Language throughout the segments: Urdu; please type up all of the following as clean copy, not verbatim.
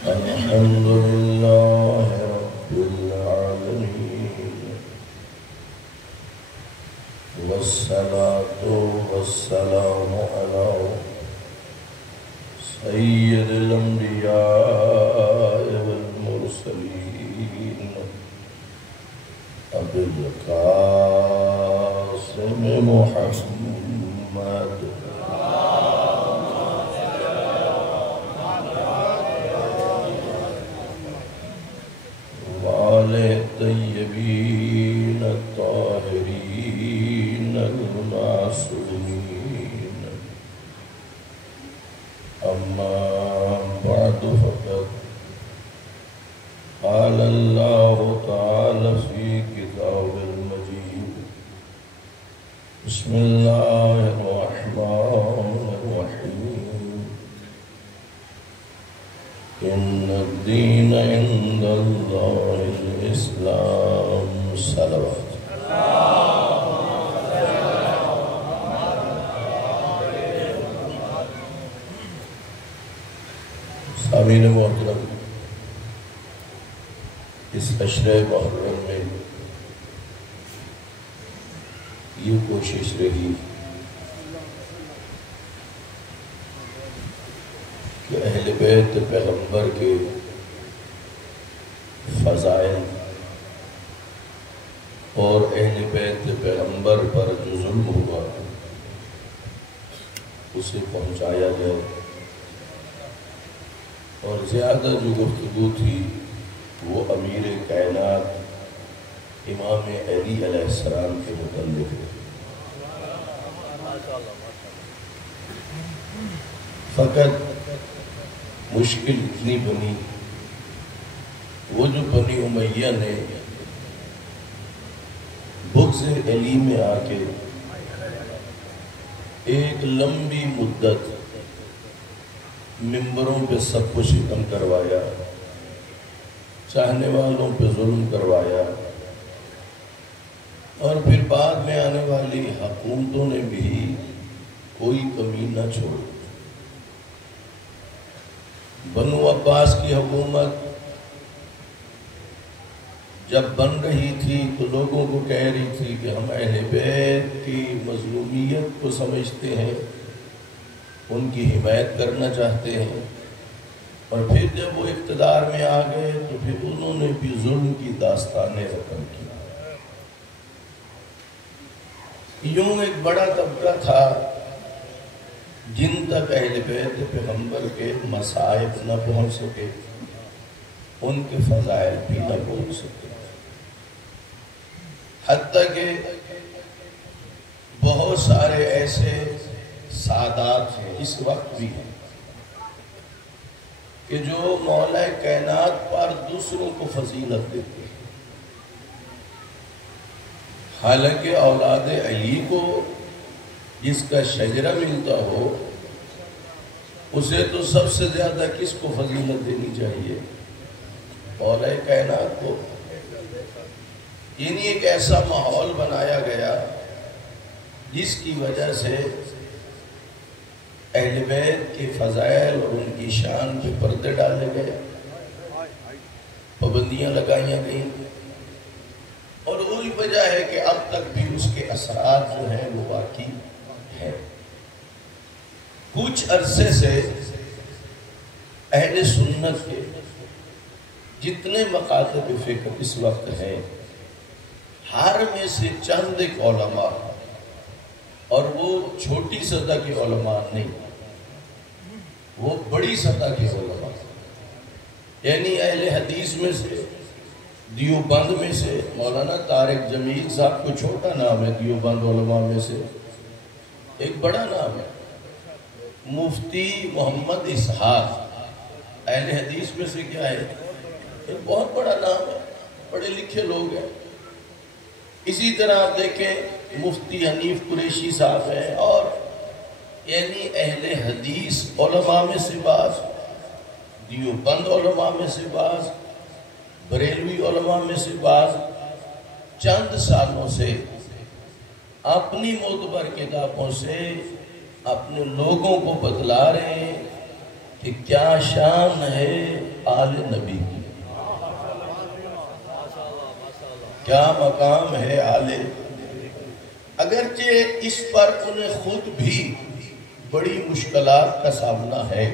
الحمد لله رب العالمين والصلاة والسلام على سيد الأنبياء والمرسلين أبي القاسم محمد الطيبين الطاهرين المعصومين أما بعد فقد قال الله تعالى في كتاب المجيد بسم الله الرحمن الرحيم إن الدين عند الله الإسلام صلوات سامعین محترم، اس عشرہ محرم میں یہ کوشش رہی کہ اہل بیت پیغمبر کے فضائل اور اہل بیت پیغمبر پر جو ظلم ہوا اسے پہنچایا جائے، اور زیادہ جو گفتگو تھی وہ امیر کائنات امام علی علیہ السلام کے متعلق ہے۔ فقط مشکل اتنی بنی، وہ جو بنی امیہ نے بغض علی میں آ کے ایک لمبی مدت ممبروں پہ سب کو ستم کروایا، چاہنے والوں پہ ظلم کروایا، اور پھر بعد میں آنے والی حکومتوں نے بھی کوئی کمی نہ چھوڑی۔ بنو عباس کی حکومت جب بن رہی تھی تو لوگوں کو کہہ رہی تھی کہ ہم اہل بیت کی مظلومیت کو سمجھتے ہیں، ان کی حمایت کرنا چاہتے ہیں، اور پھر جب وہ اقتدار میں آ گئے تو پھر انہوں نے بھی ظلم کی داستانیں رقم کی۔ یوں ایک بڑا طبقہ تھا جن تک اہل بیت پیغمبر کے مصائب نہ پہنچ سکے، ان کے فضائل بھی نہ پہنچ سکے، حتیٰ کہ بہت سارے ایسے سادات ہیں، اس وقت بھی ہیں، کہ جو مولا کائنات پر دوسروں کو فضیلت دیتے ہیں، حالانکہ اولاد علی کو جس کا شجرہ ملتا ہو اسے تو سب سے زیادہ کس کو فضیلت دینی چاہیے؟ مولا کائنات کو۔ یعنی ایک ایسا ماحول بنایا گیا جس کی وجہ سے اہل بیت کے فضائل اور ان کی شان پہ پردے ڈالے گئے، پابندیاں لگائیاں گئیں، اور وہی وجہ ہے کہ اب تک بھی اس کے اثرات جو ہیں وہ باقی ہیں۔ کچھ عرصے سے اہل سنت کے جتنے مکاتب فکر اس وقت ہیں، ہر میں سے چند ایک علماء، اور وہ چھوٹی سطح کے علماء نہیں، وہ بڑی سطح کے علماء، یعنی اہل حدیث میں سے، دیوبند میں سے مولانا طارق جمیل صاحب کو چھوٹا نام ہے، دیوبند علماء میں سے ایک بڑا نام ہے، مفتی محمد اسحاق اہل حدیث میں سے کیا ہے، ایک بہت بڑا نام ہے، پڑھے لکھے لوگ ہیں۔ اسی طرح آپ دیکھیں مفتی حنیف قریشی صاحب ہیں، اور یعنی اہل حدیث علماء میں سے بعض، دیوبند علماء میں سے بعض، بریلوی علماء میں سے بعض چند سالوں سے اپنی معتبر کتابوں سے اپنے لوگوں کو بتلا رہے ہیں کہ کیا شان ہے آل نبی کی، کیا مقام ہے آل، اگرچہ اس پر انہیں خود بھی بڑی مشکلات کا سامنا ہے،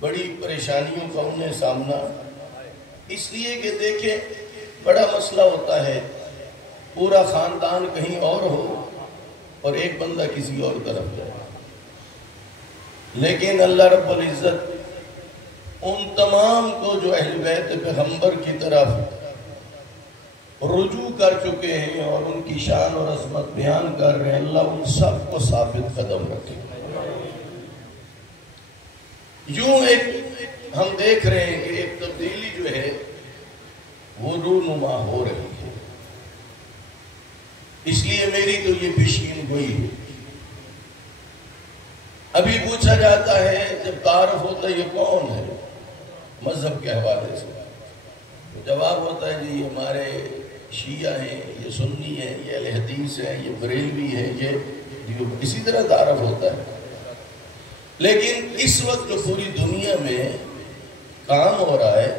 بڑی پریشانیوں کا انہیں سامنا، اس لیے کہ دیکھیں بڑا مسئلہ ہوتا ہے، پورا خاندان کہیں اور ہو اور ایک بندہ کسی اور طرف جائے، لیکن اللہ رب العزت ان تمام کو جو اہل بیت پیغمبر کی طرف رجوع کر چکے ہیں اور ان کی شان اور عظمت بیان کر رہے ہیں، اللہ ان سب کو ثابت قدم رکھے۔ یوں ایک ہم دیکھ رہے ہیں کہ ایک تبدیلی جو ہے وہ رونما ہو رہی ہے، اس لیے میری تو یہ پیشین گوئی ہے۔ ابھی پوچھا جاتا ہے جب تعارف ہوتا ہے یہ کون ہے مذہب کے حوالے سے، تو جواب ہوتا ہے جی یہ ہمارے شیعہ ہیں، یہ سنی ہیں، یہ اہل حدیث ہیں، یہ بریلوی ہیں، یہ اسی طرح تعارف ہوتا ہے۔ لیکن اس وقت جو پوری دنیا میں کام ہو رہا ہے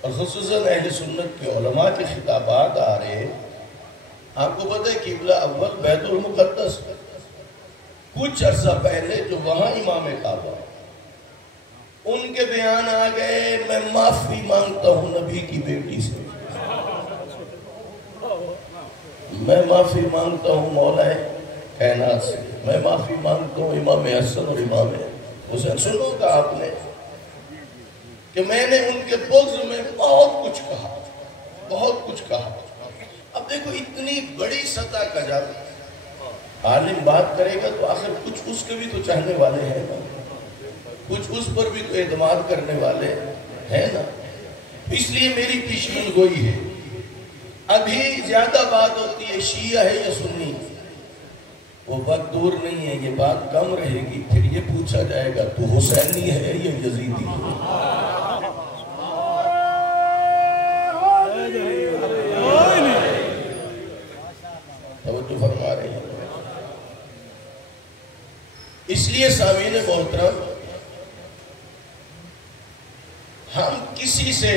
اور خصوصاً اہل سنت کے علماء کے خطابات آ رہے ہیں، آپ کو پتہ ہے قبلہ اول بیت المقدس، کچھ عرصہ پہلے جو وہاں امام کعبہ، ان کے بیان آ گئے میں معافی مانگتا ہوں نبی کی بیٹی سے، میں معافی مانگتا ہوں مولا کائنات سے، میں معافی مانگتا ہوں امام حسن اور امام حسین۔ سنو گا آپ نے کہ میں نے ان کے بغض میں بہت کچھ کہا، بہت کچھ کہا۔ اب دیکھو اتنی بڑی سطح کا جب عالم بات کرے گا تو آخر کچھ اس کے بھی تو چاہنے والے ہیں نا، کچھ اس پر بھی تو اعتماد کرنے والے ہیں نا، اس لیے میری پیشین گوئی ہے۔ ابھی زیادہ بات ہوتی ہے شیعہ ہے یا سنی، وہ وقت دور نہیں ہے، یہ بات کم رہے گی، پھر یہ پوچھا جائے گا تو حسینی ہے یا یزیدی ہے۔ توجہ فرما رہے ہیں۔ اس لیے سامعین محترم، ہم کسی سے،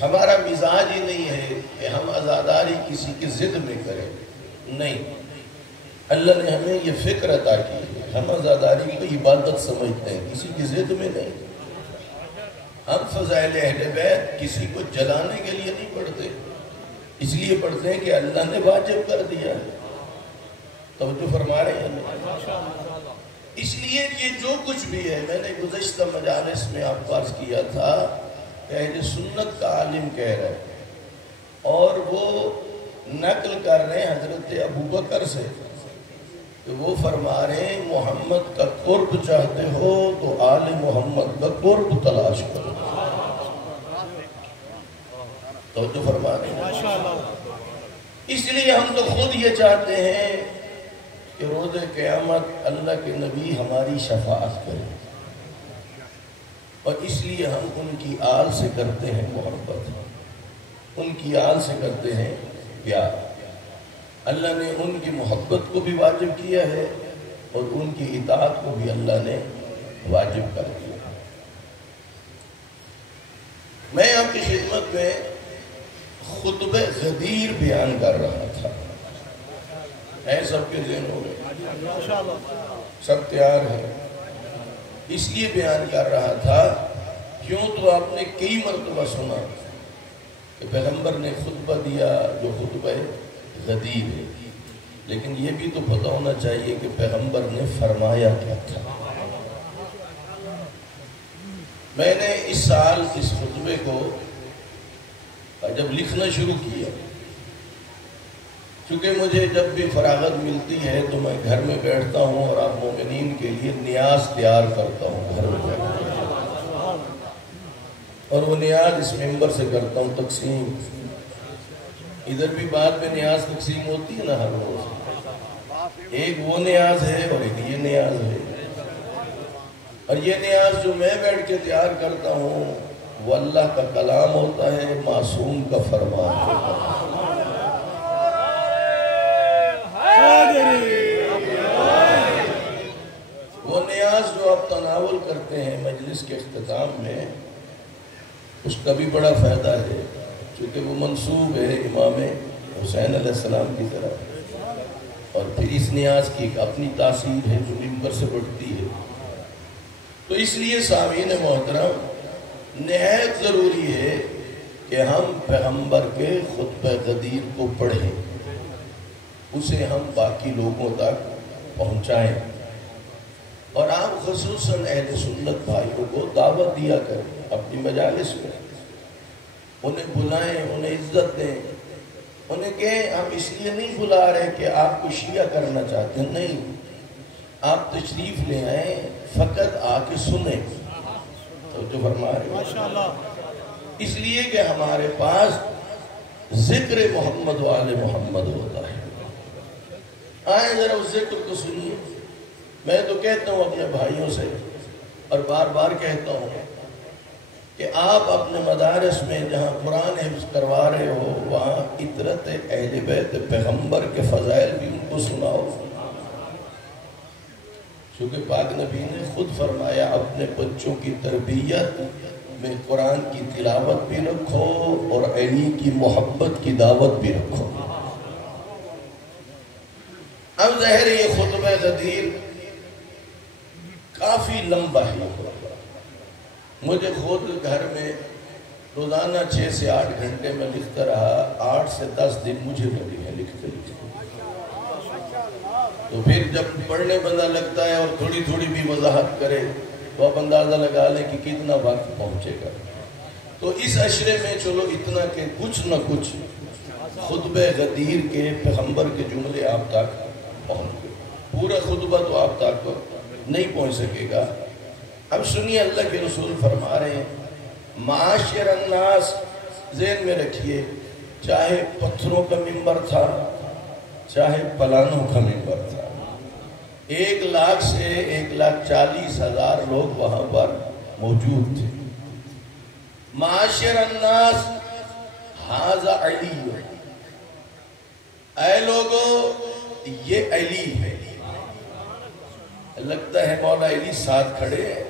ہمارا مزاج ہی نہیں ہے کہ ہم عزاداری کسی کی ضد میں کریں، نہیں، اللہ نے ہمیں یہ فکر عطا کی ہے، ہم عزاداری کو عبادت سمجھتے ہیں، کسی کی ضد میں نہیں۔ ہم فضائل اہل بیت کسی کو جلانے کے لیے نہیں پڑھتے، اس لیے پڑھتے ہیں کہ اللہ نے واجب کر دیا ہے۔ توجہ فرما رہے ہیں۔ اس لیے یہ جو کچھ بھی ہے، میں نے گزشتہ مجالس میں آپ کو عرض کیا تھا کہ اہل سنت کا عالم کہہ رہا ہے اور وہ نقل کر رہے ہیں حضرت ابوبکر سے کہ وہ فرما رہے ہیں محمد کا قرب چاہتے ہو تو آل محمد کا قرب تلاش کرو۔ تو فرما رہے ہیں۔ اس لیے ہم تو خود یہ چاہتے ہیں کہ روز قیامت اللہ کے نبی ہماری شفاعت کرے، اور اس لیے ہم ان کی آل سے کرتے ہیں محبت، ان کی آل سے کرتے ہیں پیار۔ اللہ نے ان کی محبت کو بھی واجب کیا ہے اور ان کی اطاعت کو بھی اللہ نے واجب کر دیا۔ میں آپ کی خدمت میں خطبہ غدیر بیان کر رہا تھا، ہے سب کے ذہنوں میں، سب تیار ہے، اس لیے بیان کر رہا تھا کیوں تو آپ نے کئی مرتبہ سنا کہ پیغمبر نے خطبہ دیا جو خطبہ غدیر ہے، لیکن یہ بھی تو پتہ ہونا چاہیے کہ پیغمبر نے فرمایا کیا تھا۔ میں نے اس سال اس خطبے کو جب لکھنا شروع کیا، چونکہ مجھے جب بھی فراغت ملتی ہے تو میں گھر میں بیٹھتا ہوں اور آپ مومنین کے لیے نیاز تیار کرتا ہوں گھر میں بیٹھتا ہوں، اور وہ نیاز اس ممبر سے کرتا ہوں تقسیم۔ ادھر بھی بعد میں نیاز تقسیم ہوتی ہے نا ہر روز، ایک وہ نیاز ہے اور ایک یہ نیاز ہے، اور یہ نیاز جو میں بیٹھ کے تیار کرتا ہوں وہ اللہ کا کلام ہوتا ہے، معصوم کا فرمان ہوتا ہے۔ وہ نیاز جو آپ تناول کرتے ہیں مجلس کے اختتام میں، اس کا بھی بڑا فائدہ ہے، چونکہ وہ منسوب ہے امام حسین علیہ السلام کی طرف، اور پھر اس نیاز کی ایک اپنی تاثیر ہے جو منبر سے بڑھتی ہے۔ تو اس لیے سامعین محترم نہایت ضروری ہے کہ ہم پیغمبر کے خطبہ غدیر کو پڑھیں، اسے ہم باقی لوگوں تک پہنچائیں، اور آپ خصوصاً اہل سنت بھائیوں کو دعوت دیا کریں اپنی مجالس میں، انہیں بلائیں، انہیں عزت دیں، انہیں کہیں ہم اس لیے نہیں بلا رہے کہ آپ کو شیعہ کرنا چاہتے ہیں، نہیں، آپ تشریف لے آئیں، فقط آ کے سنیں، تو جو فرما رہے ہیں اس لیے کہ ہمارے پاس ذکر محمد و آل محمد ہوتا ہے۔ آئیں ذرا اس ذکر کو سنیے۔ میں تو کہتا ہوں اپنے بھائیوں سے، اور بار بار کہتا ہوں کہ آپ اپنے مدارس میں جہاں قرآن حفظ کروا رہے ہو وہاں اطرت اہل بیت پیغمبر کے فضائل بھی ان کو سناؤ، چونکہ پاک نبی نے خود فرمایا اپنے بچوں کی تربیت میں قرآن کی تلاوت بھی رکھو اور علی کی محبت کی دعوت بھی رکھو۔ اب ظاہر یہ خطبہ غدیر کافی لمبا ہے، مجھے خود گھر میں روزانہ 6 سے 8 گھنٹے میں لکھتا رہا، 8 سے 10 دن مجھے لگے ہیں لکھتے لکھتے، تو پھر جب پڑھنے بندہ لگتا ہے اور تھوڑی تھوڑی بھی وضاحت کرے تو آپ اندازہ لگا لیں کہ کتنا وقت پہنچے گا۔ تو اس عشرے میں چلو اتنا کہ کچھ نہ کچھ خطبہ غدیر کے پیغمبر کے جملے آپ تک پہنچ گئے، پورا خطبہ تو آپ تک نہیں پہنچ سکے گا۔ اب سنیے، اللہ کے رسول فرما رہے ہیں معاشر الناس، ذہن میں رکھیے، چاہے پتھروں کا منبر تھا چاہے پلانوں کا منبر تھا، 1 لاکھ سے 1,40,000 لوگ وہاں پر موجود تھے۔ معاشر الناس ھذا علی، اے لوگو یہ علی ہے۔ لگتا ہے مولا علی ساتھ کھڑے ہیں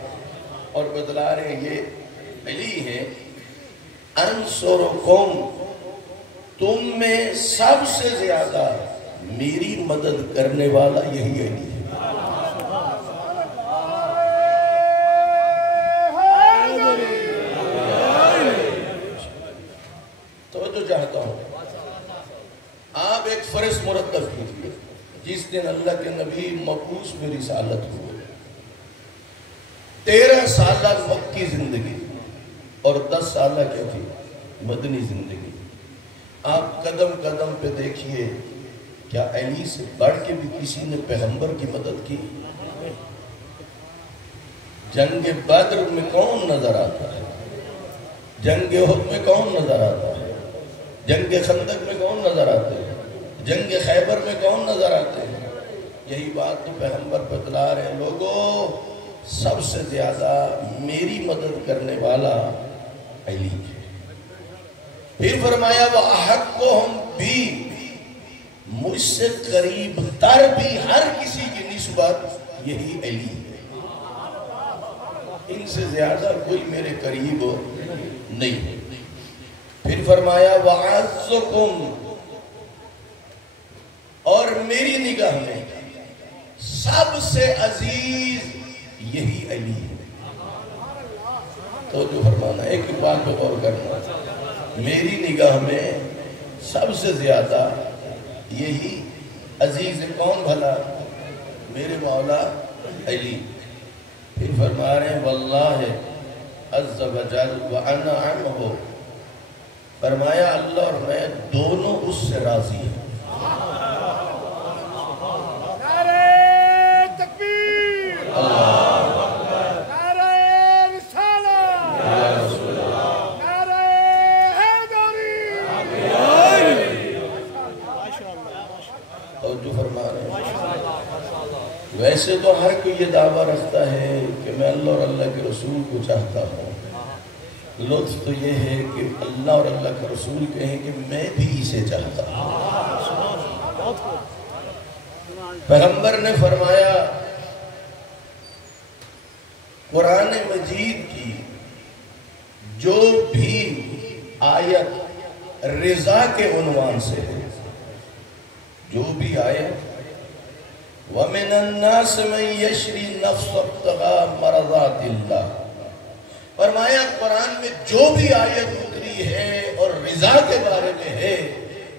اور بتلا رہے ہیں یہ علی ہے۔ انصرکم، تم میں سب سے زیادہ میری مدد کرنے والا یہی علی ہے۔ توجہ چاہتا ہوں، آپ ایک فرض مرتب کیجئے، جس دن اللہ کے نبی مبعوث میں رسالت ہوئے، 13 سالہ مکی زندگی اور 10 سالہ کیا تھی مدنی زندگی۔ آپ قدم قدم پہ دیکھیے، کیا علی سے بڑھ کے بھی کسی نے پیغمبر کی مدد کی؟ جنگ بدر میں کون نظر آتا ہے؟ جنگ احد میں کون نظر آتا ہے؟ جنگ خندق میں کون نظر آتے ہیں؟ جنگ خیبر میں کون نظر آتے ہیں؟ یہی بات تو پیغمبر بتلا رہے ہیں، لوگوں سب سے زیادہ میری مدد کرنے والا علی ہے۔ پھر فرمایا وَأَحَقُّهُمْ بِي، مجھ سے قریب تر بھی ہر کسی کی نسبت یہی علی ہے، ان سے زیادہ کوئی میرے قریب نہیں ہے۔ پھر فرمایا وَعَزُّكُمْ، اور میری نگاہ میں سب سے عزیز یہی علی ہے۔ تو جو فرمانا ہے کہ بات پہ غور کرنا، میری نگاہ میں سب سے زیادہ یہی عزیز ہے، کون بھلا؟ میرے مولا علی۔ پھر فرما رہے ہیں واللہ عز و جل وَأَنَا عَنْهُ، فرمایا اللہ اور میں دونوں اس سے راضی ہیں۔ ویسے تو ہر کوئی یہ دعویٰ رکھتا ہے کہ میں اللہ اور اللہ کے رسول کو چاہتا ہوں، لطف تو یہ ہے کہ اللہ اور اللہ کے رسول کہیں کہ میں بھی اسے چاہتا ہوں۔ پیغمبر نے فرمایا قرآن مجید کی جو بھی آیت رضا کے عنوان سے ہے، جو بھی آیت وَمِنَ النَّاسِ مَن يَشْرِي نَفْسَ ابْتِغَاءَ مَرْضَاتِ اللَّهِ، فرمایا قرآن میں جو بھی آیت اتری ہے اور رضا کے بارے میں ہے،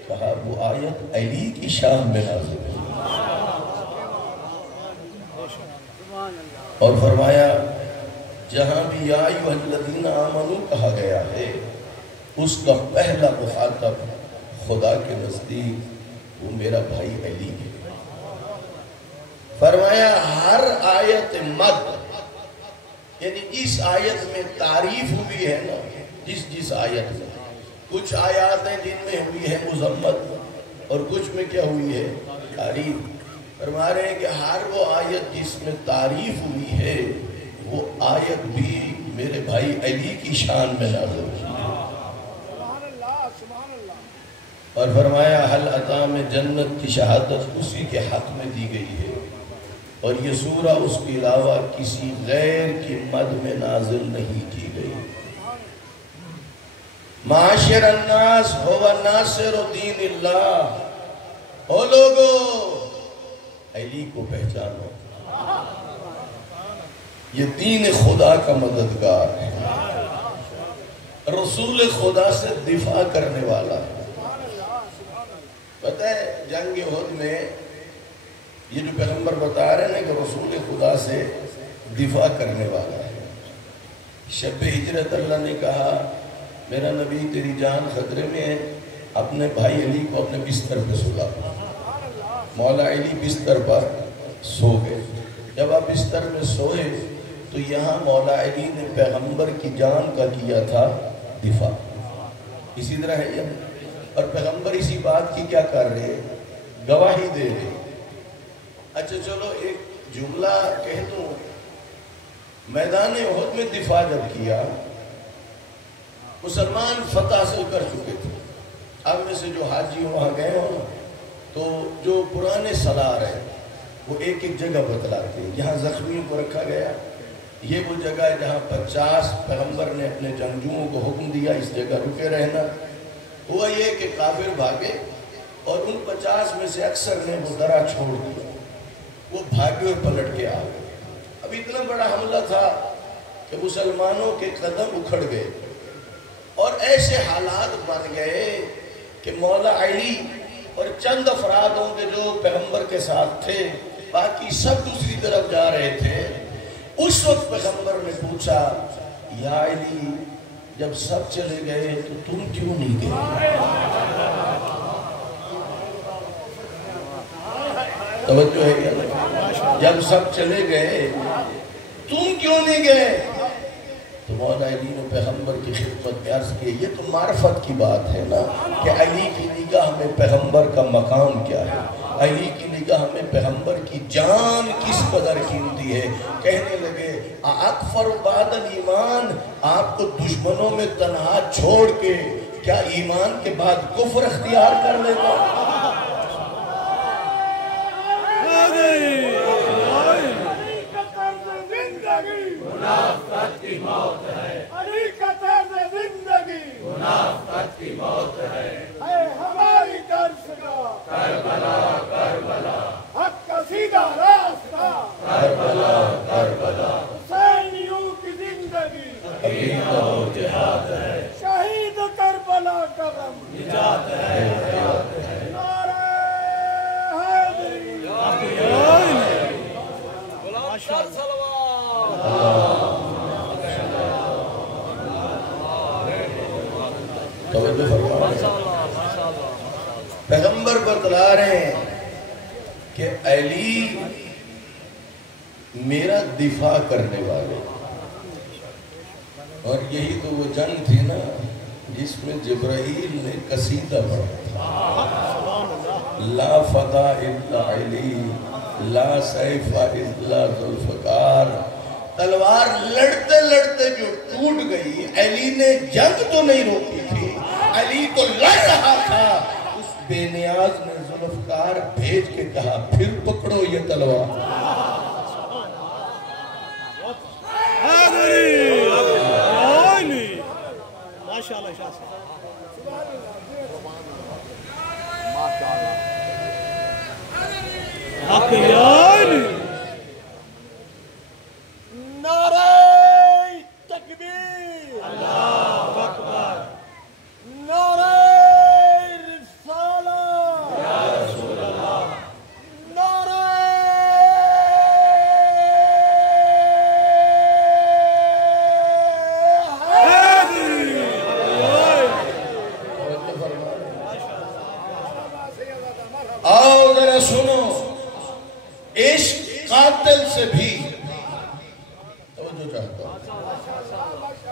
کہا وہ آیت علی کی شان میں نازل ہے، اور فرمایا جہاں بھی یا ایھا الذین آمنوا کہا گیا ہے اس کا پہلا مخاطب خدا کے نزدیک وہ میرا بھائی علی ہے۔ فرمایا ہر آیت مد، یعنی جس آیت میں تعریف ہوئی ہے نا، جس آیت میں کچھ آیات ہیں جن میں ہوئی ہے مذمت اور کچھ میں کیا ہوئی ہے تعریف، فرما رہے ہیں کہ ہر وہ آیت جس میں تعریف ہوئی ہے وہ آیت بھی میرے بھائی علی کی شان میں نازل ہوئی، اور فرمایا حل عطا میں جنت کی شہادت اسی کے حق میں دی گئی ہے، اور یہ سورہ اس کے علاوہ کسی غیر کی مد میں نازل نہیں کی گئی۔ معاشر الناس هو ناصر دین اللہ، او لوگو علی کو پہچانو، یہ دین خدا کا مددگار ہے، رسول خدا سے دفاع کرنے والا ہے۔ پتہ ہے جنگ احد میں یہ جو پیغمبر بتا رہے ہیں کہ رسول خدا سے دفاع کرنے والا ہے، شب ہجرت اللہ نے کہا میرا نبی تیری جان خطرے میں ہے، اپنے بھائی علی کو اپنے بستر پہ سلا۔ مولا علی بستر پر سو گئے، جب آپ بستر میں سوئے تو یہاں مولا علی نے پیغمبر کی جان کا کیا تھا دفاع، اسی طرح ہے یہ، اور پیغمبر اسی بات کی کیا کر رہے ہیں، گواہی دے رہے۔ اچھا چلو ایک جملہ کہہ دوں، میدان احد میں دفاع جب کیا مسلمان فتح حاصل کر چکے تھے، اب میں سے جو حاجی وہاں گئے ہو تو جو پرانے سالار ہیں وہ ایک ایک جگہ بتلاتے ہیں، یہاں زخمیوں کو رکھا گیا، یہ وہ جگہ ہے جہاں 50 پیغمبر نے اپنے جنگجوؤں کو حکم دیا اس جگہ رکے رہنا۔ ہوا یہ کہ کافر بھاگے اور ان 50 میں سے اکثر نے وہ درہ چھوڑ دیا، وہ بھاگے اور پلٹ کے آ گئے۔ اب اتنا بڑا حملہ تھا کہ مسلمانوں کے قدم اکھڑ گئے اور ایسے حالات بن گئے کہ مولا علی اور چند افراد ہوں گے جو پیغمبر کے ساتھ تھے، باقی سب دوسری طرف جا رہے تھے۔ اس وقت پیغمبر نے پوچھا یا علی جب سب چلے گئے تو تم کیوں نہیں گئے؟ توجہ ہے کیا؟ جب سب چلے گئے تم کیوں نہیں گئے؟ تو مولا علی نے پیغمبر کی خدمت میں عرض کی، یہ تو معرفت کی بات ہے نا کہ علی کی نگاہ میں پیغمبر کا مقام کیا ہے، علی کی نگاہ میں پیغمبر کی جان کس قدر قیمتی ہے۔ کہنے لگے اکفر بعد الایمان، آپ کو دشمنوں میں تنہا چھوڑ کے کیا ایمان کے بعد کفر اختیار کر لیتا؟ منافقت کی موت ہے، علی کا طرز زندگی منافقت کی موت ہے، اے ہماری کرشگاہ کربلا کربلا، حق کا سیدھا راستہ کربلا کربلا، حسینیوں کی زندگی عقیدہ و جہاد ہے، شہید کربلا کا غم نجات ہے حیات ہے، نعرہ حیدری پیغمبر بتلا رہے ہیں کہ علی میرا دفاع کرنے والے، اور یہی تو وہ جنگ تھی نا جس میں جبرائیل نے قصیدہ پڑھا تھا، لا فتح الا علی لا سیف الا ذوالفقار، تلوار لڑتے لڑتے جو ٹوٹ گئی، علی نے جنگ تو نہیں روکی تھی، علی تو لڑ رہا تھا، اس بے نیاز نے ذوالفقار بھیج کے کہا پھر پکڑو یہ تلوار۔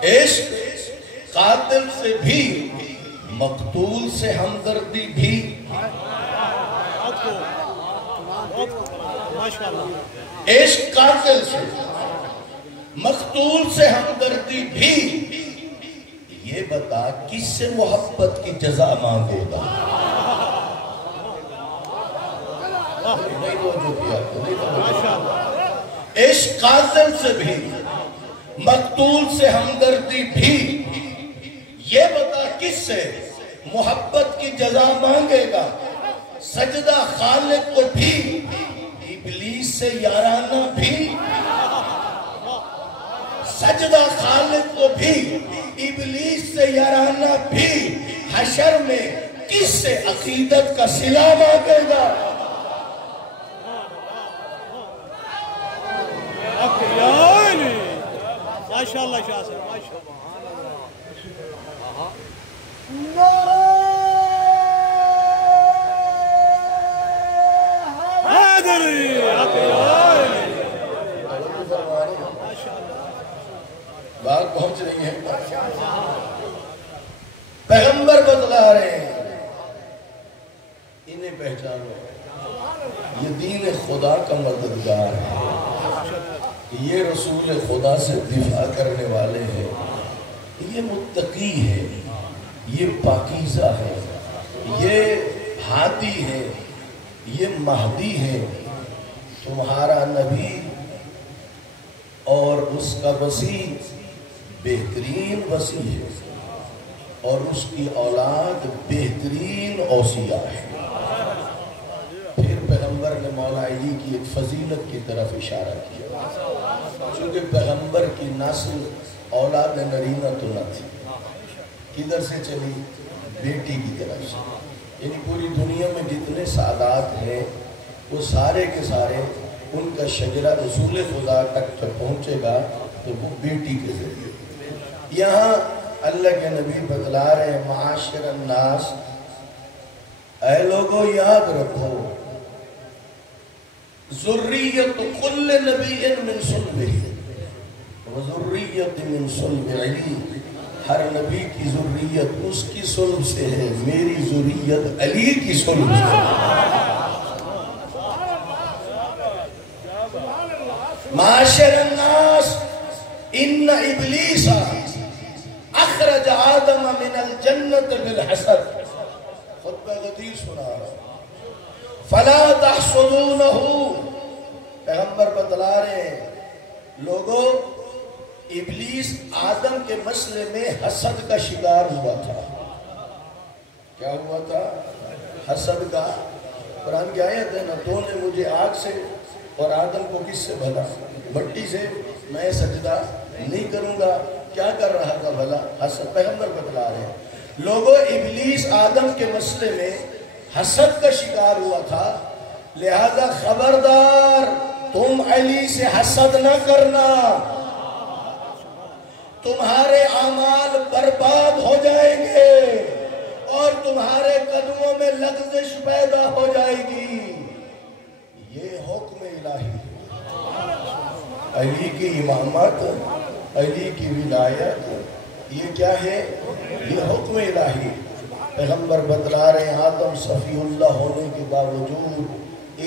عشق قاتل سے بھی، مقتول سے ہمدردی بھی، عشق قاتل سے مقتول سے ہمدردی بھی، یہ بتا کس سے محبت کی جزا مانگے گا؟ عشق قاتل سے بھی، مقتول سے ہمدردی بھی، یہ بتا کس سے محبت کی جزا مانگے گا؟ سجدہ خالق کو بھی، ابلیس سے یارانہ بھی، سجدہ خالق کو بھی، ابلیس سے یارانہ بھی، حشر میں کس سے عقیدت کا صلہ مانگے گا؟ ماشاءاللہ شاہ سے بات پہنچ رہی ہے۔ پیغمبر بتلا رہے ہیں انہیں پہچانو، یہ دین خدا کا مددگار ہے، یہ رسول خدا سے دفاع کرنے والے ہیں، یہ متقی ہے، یہ پاکیزہ ہے، یہ ہادی ہے، یہ مہدی ہے، تمہارا نبی اور اس کا وسیع بہترین وسیع ہے، اور اس کی اولاد بہترین اوصیاء ہے۔ پھر پیغمبر نے مولا علی کی ایک فضیلت کی طرف اشارہ کیا، چونکہ پیغمبر کی نسل اولاد نرینہ تو نہ تھی، کدھر سے چلی؟ بیٹی کی طرف سے، یعنی پوری دنیا میں جتنے سادات ہیں وہ سارے کے سارے ان کا شجرہ رسول خدا تک جب پہنچے گا تو وہ بیٹی کے ذریعے۔ یہاں اللہ کے نبی بتلا رہے ہیں معاشر الناس، اے لوگوں یاد رکھو، ذریت کل نبی من صلبہ وذریت من صلب علی، ہر نبی کی ذریت اس کی صلب سے ہے، میری ذریت علی کی صلب سے ہے۔ معاشر الناس ان ابلیس اخرج آدم من الجنت بالحسد، خطبہ غدیر سنا رہا فلا تحسدونہ، پیغمبر بتلا رہے ہیں لوگوں ابلیس آدم کے مسئلے میں حسد کا شکار ہوا تھا۔ کیا ہوا تھا؟ حسد کا۔ قرآن کی آیت ہے نا، تو نے مجھے آگ سے اور آدم کو کس سے بھلا؟ مٹی سے، میں سجدہ نہیں کروں گا۔ کیا کر رہا تھا بھلا؟ حسد۔ پیغمبر بتلا رہے ہیں لوگوں ابلیس آدم کے مسئلے میں حسد کا شکار ہوا تھا، لہذا خبردار تم علی سے حسد نہ کرنا، تمہارے اعمال برباد ہو جائیں گے اور تمہارے قدموں میں لغزش پیدا ہو جائے گی۔ یہ حکم الہی ہے، علی کی امامت، علی کی ولایت، یہ کیا ہے؟ یہ حکم الہی۔ پیغمبر بتلا رہے ہیں آدم صفی اللہ ہونے کے باوجود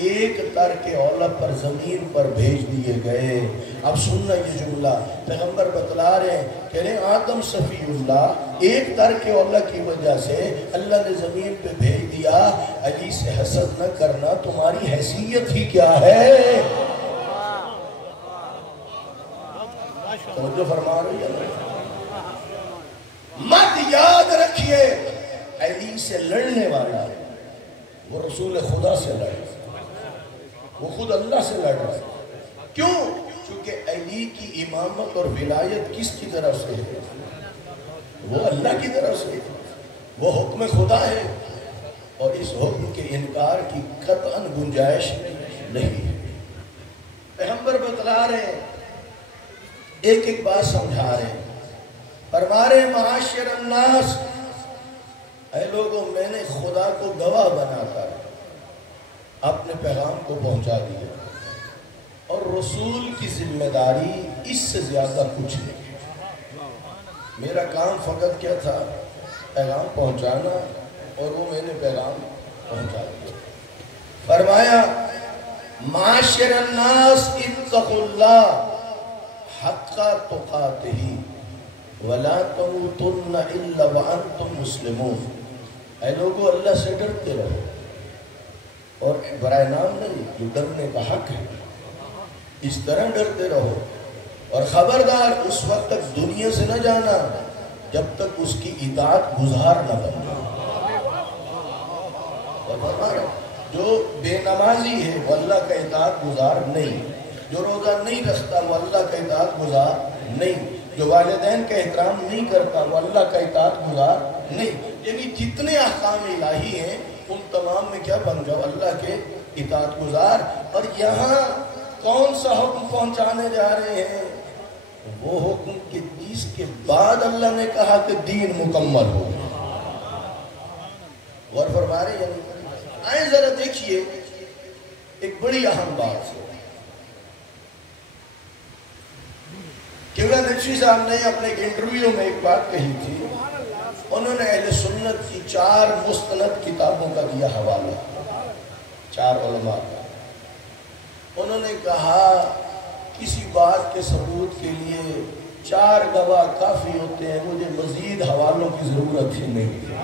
ایک ترک اولا پر زمین پر بھیج دیے گئے۔ اب سننا یہ جملہ، پیغمبر بتلا رہے ہیں کہہ رہے ہیں آدم صفی اللہ ایک ترک اولا کی وجہ سے اللہ نے زمین پہ بھیج دیا، علی سے حسد نہ کرنا، تمہاری حیثیت ہی کیا ہے؟ توجہ فرما رہی ہے؟ مت یاد رکھیے علی سے لڑنے والا وہ رسول خدا سے لڑ رہا، وہ خود اللہ سے لڑ رہا ہے۔ کیوں؟ کیونکہ علی کی امامت اور ولایت کس کی طرف سے ہے؟ وہ اللہ کی طرف سے ہے، وہ حکم خدا ہے، اور اس حکم کے انکار کی قطعاً گنجائش نہیں ہے۔ پیغمبر بتلا رہے ہیں، ایک ایک بات سمجھا رہے ہیں، فرما رہے ہیں معاشر الناس، اے لوگوں میں نے خدا کو گواہ بنا کر اپنے پیغام کو پہنچا دیا، اور رسول کی ذمہ داری اس سے زیادہ کچھ نہیں۔ میرا کام فقط کیا تھا؟ پیغام پہنچانا، اور وہ میں نے پیغام پہنچا دیا۔ فرمایا معاشر الناس اتقوا اللہ حق تقاتہ ولا تموتن الا وانتم مسلمون۔ اے لوگو، اللہ سے ڈرتے رہو، اور برائے نام نہیں، جو ڈرنے کا حق ہے اس طرح ڈرتے رہو، اور خبردار اس وقت تک دنیا سے نہ جانا جب تک اس کی اطاعت گزار نہ بن جائے۔ جو بے نمازی ہے وہ اللہ کا اطاعت گزار نہیں، جو روزہ نہیں رکھتا وہ اللہ کا اطاعت گزار نہیں، جو والدین کا احترام نہیں کرتا وہ اللہ کا اطاعت گزار نہیں۔ یعنی جتنے احکام الہی ہیں ان تمام میں کیا بن جاؤ؟ اللہ کے اطاعت گزار۔ اور یہاں کون سا حکم پہنچانے جا رہے ہیں؟ وہ حکم کہ جس کے بعد اللہ نے کہا کہ دین مکمل ہو۔ غور فرما رہے ہیں؟ آئیں ذرا دیکھیے ایک بڑی اہم بات ہے۔ قبلہ نقشی صاحب نے اپنے ایک انٹرویو میں ایک بات کہی تھی، انہوں نے اہل سنت کی 4 مستند کتابوں کا دیا حوالہ، 4 علماء کا۔ انہوں نے کہا کسی بات کے ثبوت کے لیے 4 گواہ کافی ہوتے ہیں، مجھے مزید حوالوں کی ضرورت ہی نہیں۔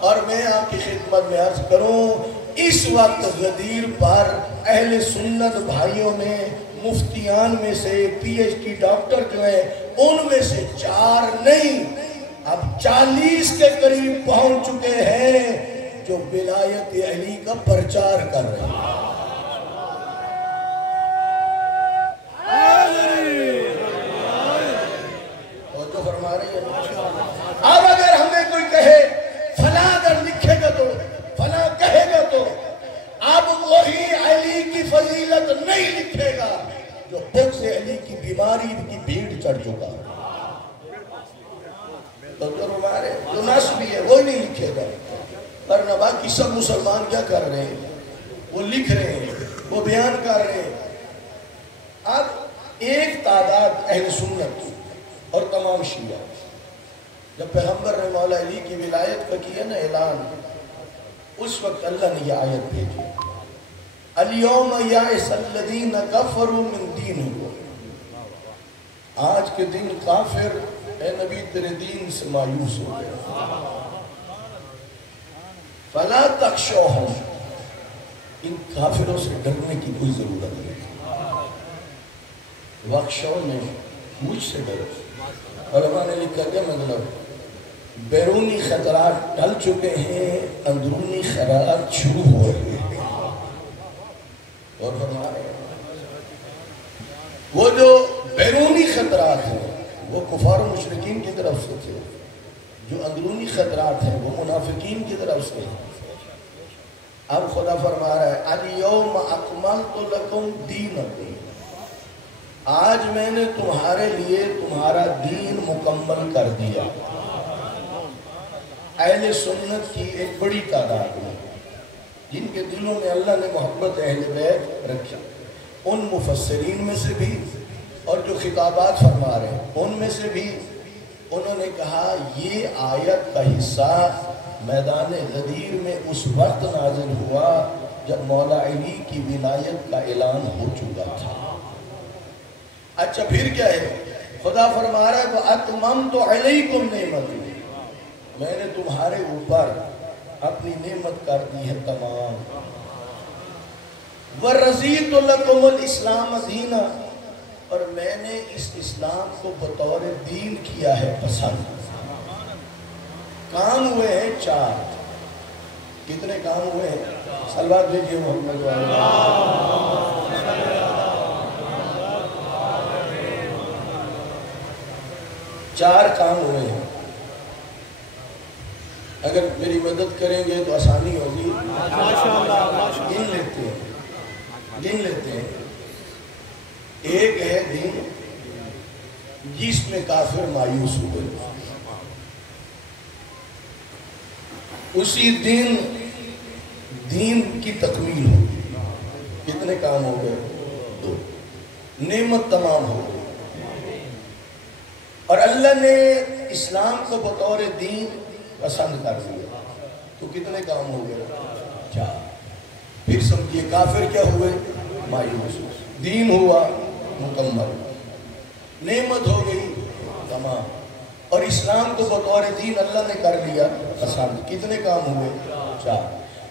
اور میں آپ کی خدمت میں عرض کروں، اس وقت غدیر پر اہل سنت بھائیوں میں مفتیان میں سے پی ایچ ڈی ڈاکٹر جو ہیں ان میں سے 4 نہیں، اب 40 کے قریب پہنچ چکے ہیں جو ولایت علی کا پرچار کر رہے ہیں۔ اور جو فرما رہی ہے، اب اگر ہمیں کوئی کہے فلاں اگر لکھے گا تو فلاں کہے گا تو اب وہی علی کی فضیلت نہیں لکھے گا جو بغض علی کی بیماری کی بھیڑ چڑھ چکا۔ جو نسبی ہے وہ نہیں لکھے گا، ورنہ باقی سب مسلمان کیا کر رہے ہیں؟ وہ لکھ رہے ہیں، وہ بیان کر رہے ہیں۔ اب ایک تعداد اہل سنت اور تمام شیعہ جب پیغمبر نے مولا علی کی ولایت کا کیا نا اعلان، اس وقت اللہ نے یہ آیت بھیجی، الیوم یائس الذین کفروا من دینکم، آج کے دن کافر اے نبی تیرے دین سے مایوس ہو گئے، فلا تخشوہم، ان کافروں سے ڈرنے کی کوئی ضرورت نہیں، وخشونی، مجھ سے ڈرو۔ علماء نے لکھا کیا مطلب؟ بیرونی خطرات ٹل چکے ہیں، اندرونی خطرات شروع ہو رہے ہیں۔ اور فرما رہے ہیں وہ جو بیرونی خطرات ہیں وہ کفار و مشرکین کی طرف سے تھے، جو اندرونی خطرات ہیں وہ منافقین کی طرف سے ہیں۔ اب خدا فرما رہا ہے الیوم اکملت لکم دینکم، آج میں نے تمہارے لیے تمہارا دین مکمل کر دیا۔ اہل سنت کی ایک بڑی تعداد ہے جن کے دلوں میں اللہ نے محبت اہل بیت رکھی، ان مفسرین میں سے بھی اور جو خطابات فرما رہے ہیں ان میں سے بھی انہوں نے کہا یہ آیت کا حصہ میدان غدیر میں اس وقت نازل ہوا جب مولا علی کی ولایت کا اعلان ہو چکا تھا۔ اچھا پھر کیا ہے؟ خدا فرما رہا ہے وَأَتْمَمْتُ عَلَيْكُمْ نِعْمَتِي، میں نے تمہارے اوپر اپنی نعمت کر دی ہے تمام۔ وَرَضِيتُ لَكُمُ الْإِسْلَامَ دِينًا، اور میں نے اس اسلام کو بطور دین کیا ہے پسند۔ کام ہوئے ہیں 4، کتنے کام ہوئے ہیں؟ صلوات بھیجئے محمد چار کام ہوئے ہیں۔ اگر میری مدد کریں گے تو آسانی ہوگی۔ گن لیتے ہیں۔ ایک ہے دن جس میں کافر مایوس ہوئے، اسی دن دین کی تکمیل ہوگی۔ کتنے کام ہو گئے؟ 2۔ نعمت تمام ہو گئی۔ اور اللہ نے اسلام کو بطور دین پسند کر دیا تو کتنے کام ہو گئے؟ 4. پھر سمجھیے کافر کیا ہوئے؟ مایوس. دین ہوا مکمل، نعمت ہو گئی تمام، اور اسلام کو بطور دین اللہ نے کر لیا پسند. کتنے کام ہوئے؟ 4.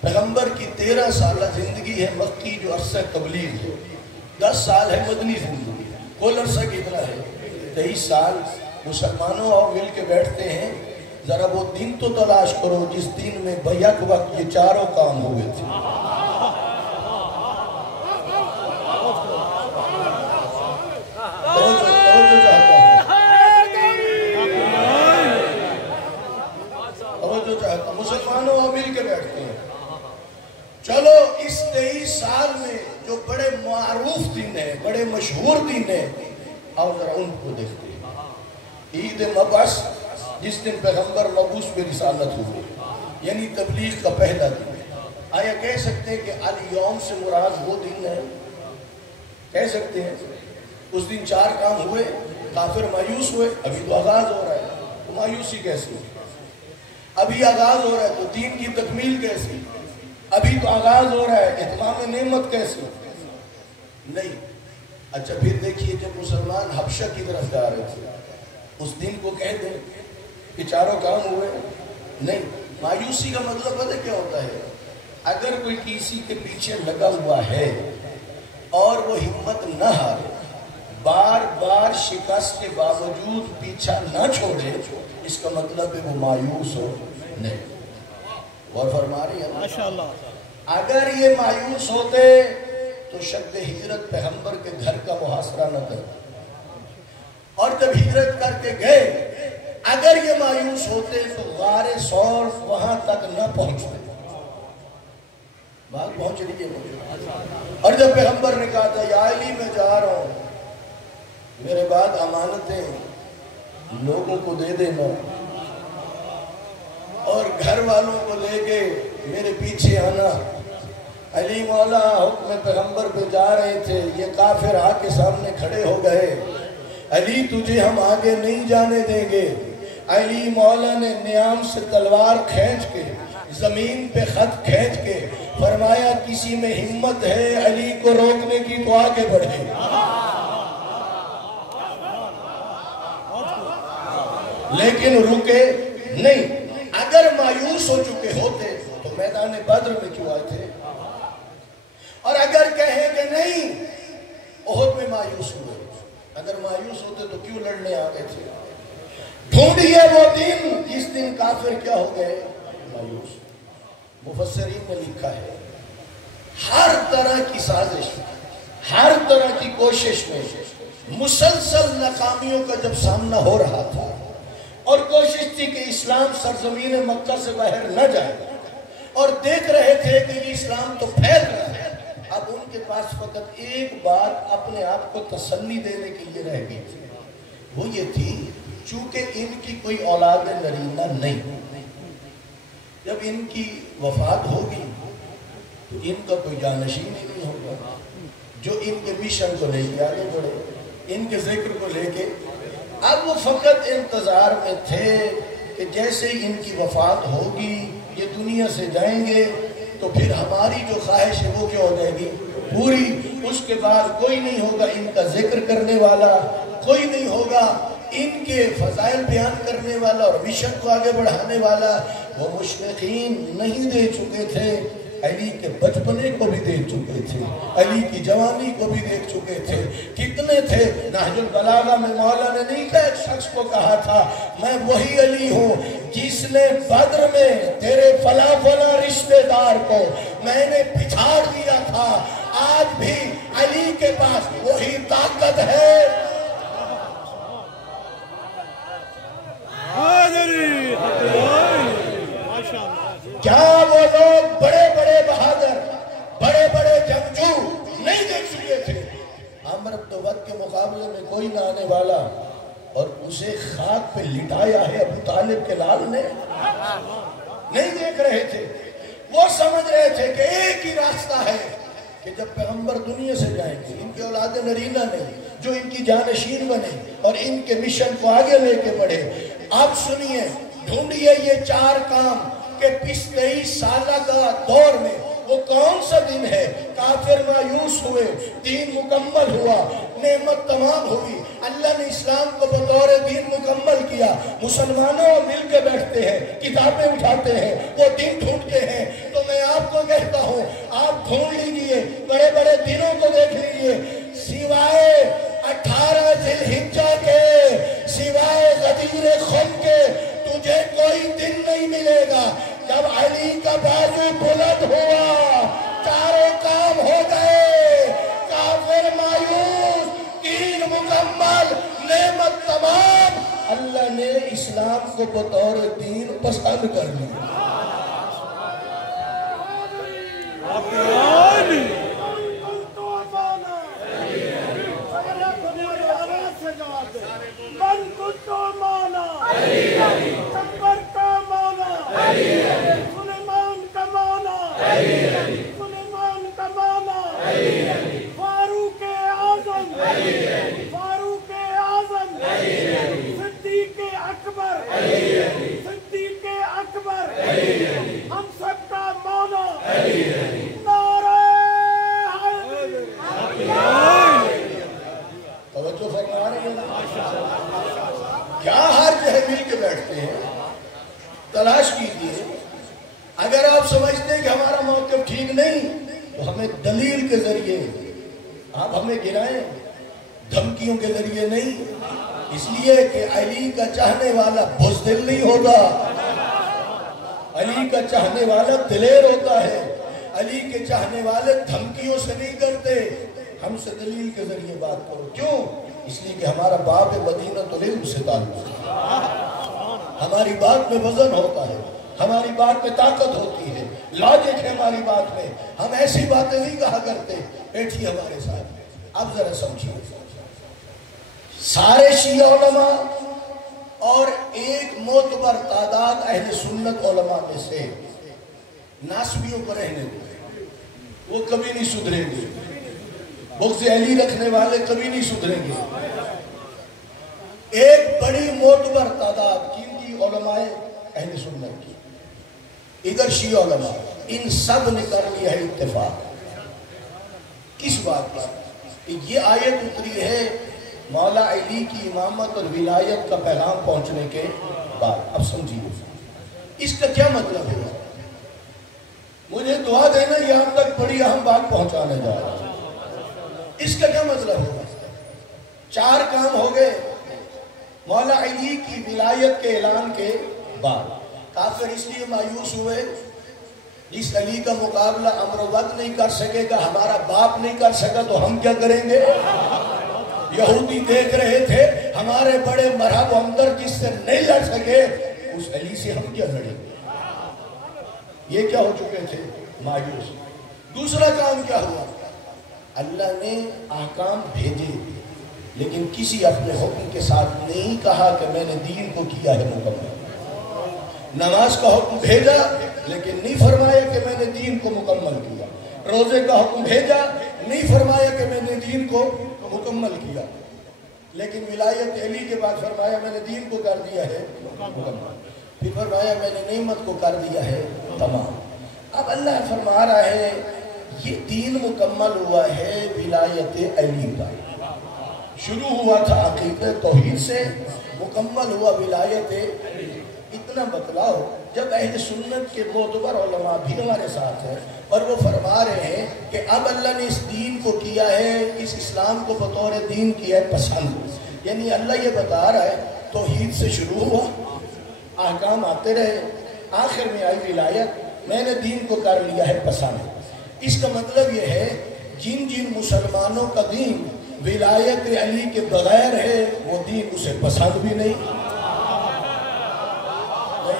پیغمبر کی 13 سالہ زندگی ہے مکی جو عرصہ تبلیغ ہے، 10 سال ہے مدنی زندگی. کل عرصہ کتنا ہے؟ 23 سال. مسلمانوں اور مل کے بیٹھتے ہیں، ذرا وہ دن تو تلاش کرو جس دن میں بیک وقت یہ 4 کام ہوئے تھے. مسلمانوں اور مل کے بیٹھتے ہیں. چلو اس 23 سال میں جو بڑے معروف دن ہیں، بڑے مشہور دن ہیں، اور ذرا ان کو دیکھتے ہیں. عید مبعث، جس دن پیغمبر مبعوث پہ رسالت ہوئی، یعنی تبلیغ کا پہلا دن. آیا کہہ سکتے ہیں کہ الیوم سے مراد وہ دن ہے؟ کہہ سکتے ہیں. اس دن 4 کام ہوئے، کافر مایوس ہوئے. ابھی تو آغاز ہو رہا ہے تو مایوسی کیسی؟ ابھی آغاز ہو رہا ہے تو دین کی تکمیل کیسی؟ ابھی تو آغاز ہو رہا ہے، اتمام نعمت کیسی؟ نہیں. اچھا پھر دیکھیے جب مسلمان حبشہ کی طرف جا رہے تھے، اس دن کو کہہ دیں کہ 4 کام ہوئے؟ نہیں. مایوسی کا مطلب پتہ کیا ہوتا ہے؟ اگر کوئی کسی کے پیچھے لگا ہوا ہے اور وہ ہمت نہ ہارے، بار بار شکست کے باوجود پیچھا نہ چھوڑے، اس کا مطلب ہے وہ مایوس ہو نہیں. غور فرما رہی ہے ماشاءاللہ. اگر یہ مایوس ہوتے تو شب ہجرت پیغمبر کے گھر کا محاصرہ نہ کرتے، اور جب ہجرت کر کے گئے اگر یہ مایوس ہوتے تو غار ثور وہاں تک نہ پہنچتے. بات پہنچ رہی ہے. اور جب پیغمبر نے کہا تھا یا علی میں جا رہا ہوں، میرے بعد امانتیں لوگوں کو دے دینا، اور گھر والوں کو لے کے میرے پیچھے آنا. علی مولا حکم پیغمبر پہ جا رہے تھے، یہ کافر آ کے سامنے کھڑے ہو گئے. علی تجھے ہم آگے نہیں جانے دیں گے. علی مولا نے نیام سے تلوار کھینچ کے، زمین پہ خط کھینچ کے فرمایا کسی میں ہمت ہے علی کو روکنے کی تو آگے بڑھے. لیکن رکے نہیں. اگر مایوس ہو چکے ہوتے تو میدان بدر میں کیوں آئے تھے؟ اور اگر کہیں کہ نہیں احد میں مایوس ہوئے، اگر مایوس ہوتے تو کیوں لڑنے آ گئے تھے؟ ڈھونڈیے وہ دن جس دن کافر کیا ہو گئے؟ مایوس. مفسرین نے لکھا ہے ہر طرح کی سازش، ہر طرح کی کوشش میں مسلسل ناکامیوں کا جب سامنا ہو رہا تھا اور کوشش تھی کہ اسلام سرزمین مکہ سے باہر نہ جائے، اور دیکھ رہے تھے کہ یہ اسلام تو پھیل رہا ہے، اب ان کے پاس فقط ایک بات اپنے آپ کو تسلی دینے کے لیے رہ گئی تھی. وہ یہ تھی چونکہ ان کی کوئی اولاد نرینہ نہیں، جب ان کی وفات ہوگی تو ان کا کوئی جانشین ہی نہیں ہوگا جو ان کے مشن کو لے کے آگے بڑھے، ان کے ذکر کو لے کے. اب وہ فقط انتظار میں تھے کہ جیسے ان کی وفات ہوگی، یہ دنیا سے جائیں گے تو پھر ہماری جو خواہش ہے وہ کیا ہو جائے گی؟ پوری. اس کے بعد کوئی نہیں ہوگا ان کا ذکر کرنے والا، کوئی نہیں ہوگا ان کے فضائل بیان کرنے والا اور مشن کو آگے بڑھانے والا. وہ مشرقین نہیں دے چکے تھے، علی کے بچپنے کو بھی دیکھ چکے تھے، علی کی جوانی کو بھی دیکھ چکے تھے. کتنے تھے؟ نہج البلاغہ میں مولا نے نہیں کہا، ایک شخص کو کہا تھا میں وہی علی ہوں جس نے بدر میں تیرے فلاں فلاں رشتہ دار کو میں نے پچھاڑ دیا تھا. آج بھی علی کے پاس وہی طاقت ہے. کیا وہ لوگ بڑے بڑے بہادر، بڑے بڑے جنگجو نہیں دیکھ چکے تھے؟ عمرو بن وقت کے مقابلے میں کوئی نہ آنے والا، اور اسے خاک پہ لٹایا ہے ابو طالب کے لال نے. نہیں دیکھ رہے تھے، وہ سمجھ رہے تھے کہ ایک ہی راستہ ہے کہ جب پیغمبر دنیا سے جائیں گے، ان کی اولاد نرینہ نہیں، جو ان کی جانشین بنے اور ان کے مشن کو آگے لے کے بڑھے. آپ سنیے، ڈھونڈیے یہ 4 کام کہ 23 سالہ کا دور میں وہ کون سا دن ہے. کافر مایوس ہوئے، دین مکمل ہوا، نعمت تمام ہوئی، اللہ نے اسلام کو بطور دین مکمل کیا. مسلمانوں مل کے بیٹھتے ہیں، کتابیں اٹھاتے ہیں، وہ دن ڈھونڈتے ہیں. تو میں آپ کو کہتا ہوں، آپ ڈھونڈ لیجئے، بڑے بڑے دنوں کو دیکھ لیجئے، سوائے 18 ذی الحجہ کے، سوائے غدیر خم کے تجھے کوئی دن نہیں ملے گا. جب علی کا بازو بلند ہوا، 4 کام ہو گئے، کافر مایوس، دین مکمل، نعمت تمام. اللہ نے اسلام کو بطور دین پسند کر لیا. سلیمان کا مانا، سلیمان کا مانا، فاروق اعظم، فاروق اعظم، صدیق اکبر، صدیق اکبر، ہم سب کا مانا. نعرہ توجہ فرما رہے ہیں؟ کیا حرج ہے مل کے بیٹھتے ہیں؟ تلاش کیجیے. اگر آپ سمجھتے ہیں کہ ہمارا موقف ٹھیک نہیں تو ہمیں دلیل کے ذریعے آپ ہمیں گرائیں، دھمکیوں کے ذریعے نہیں. اس لیے کہ علی کا چاہنے والا بزدل نہیں ہوتا، علی کا چاہنے والا دلیر ہوتا ہے. علی کے چاہنے والے دھمکیوں سے نہیں کرتے. ہم سے دلیل کے ذریعے بات کرو. کیوں؟ اس لیے کہ ہمارا باب مدینہ العلم سے تعلق ہے. ہماری بات میں وزن ہوتا ہے، ہماری بات میں طاقت ہوتی ہے، لاجک ہے ہماری بات میں. ہم ایسی باتیں نہیں کہا کرتے. بیٹھیے ہمارے ساتھ. اب ذرا سمجھیے، سارے شیعہ علماء اور ایک معتبر تعداد اہل سنت علماء میں سے ناسبیوں کو رہنے دیں، وہ کبھی نہیں سدھریں گے. بغض علی رکھنے والے کبھی نہیں سدھریں گے. ایک بڑی معتبر تعداد کی علماء اہل سنت کی، ادھر شیعہ علماء، ان سب نے کر لیا ہے اتفاق. کس بات پر؟ کہ یہ آیت اتری ہے مولا علی کی امامت اور ولایت کا پیغام پہنچنے کے بعد. اب سمجھیے اس کا کیا مطلب ہے. مجھے دعا دینا، یہ آپ تک بڑی اہم بات پہنچانے جا رہا ہے. اس کا کیا مطلب ہوگا؟ 4 کام ہو گئے مولا علی کی ولایت کے اعلان کے بعد. کافر اس لیے مایوس ہوئے، جس علی کا مقابلہ امر وقت نہیں کر سکے گا، ہمارا باپ نہیں کر سکا تو ہم کیا کریں گے. یہودی دیکھ رہے تھے ہمارے بڑے مرحب ہمدر جس سے نہیں لڑ سکے، اس علی سے ہم کیا لڑیں گے. یہ کیا ہو چکے تھے؟ مایوس. دوسرا کام کیا ہوا؟ اللہ نے احکام بھیجے لیکن کسی اپنے حکم کے ساتھ نہیں کہا کہ میں نے دین کو کیا ہے مکمل. نماز کا حکم بھیجا لیکن نہیں فرمایا کہ میں نے دین کو مکمل کیا. روزے کا حکم بھیجا، نہیں فرمایا کہ میں نے دین کو مکمل کیا. لیکن ولایت علی کے بعد فرمایا میں نے دین کو کر دیا ہے مکمل. پھر فرمایا میں نے نعمت کو کر دیا ہے تمام. اب اللہ فرما رہا ہے یہ دین مکمل ہوا ہے ولایت علی کا. شروع ہوا تھا عقیدہ توحید سے، مکمل ہوا ولایت. اتنا بتلاؤ جب اہل سنت کے معتبر علماء بھی ہمارے ساتھ ہیں اور وہ فرما رہے ہیں کہ اب اللہ نے اس دین کو کیا ہے، اس اسلام کو بطور دین کیا ہے پسند. یعنی اللہ یہ بتا رہا ہے توحید سے شروع ہوا، احکام آتے رہے، آخر میں آئی ولایت، میں نے دین کو کر لیا ہے پسند. اس کا مطلب یہ ہے جن جن مسلمانوں کا دین ولایت علی کے بغیر ہے وہ دین اسے پسند بھی نہیں.